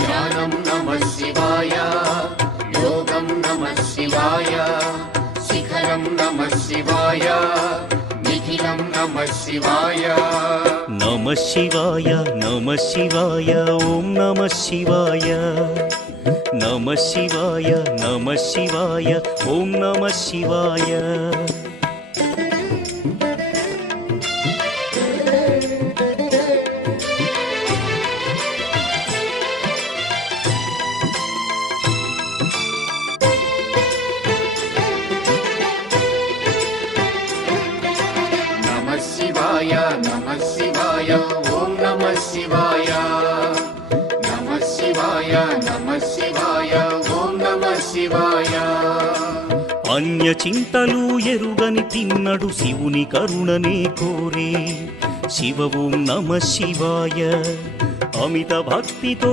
ध्यानं नमः शिवाय योगं नमः शिवाय शिखरं नमः शिवाय निखिलं नमः शिवाय नमः शिवाय ॐ नमः शिवाय नमः शिवाय ॐ नमः शिवाय नमः शिवाय ॐ नमः शिवाय नमः शिवाय ॐ नमः शिवाय अन्य चिंतलू एरुगनि तिन्नडु शिवुनि करुणने कोरे शिव ओं नमः शिवाय अमित भक्तितो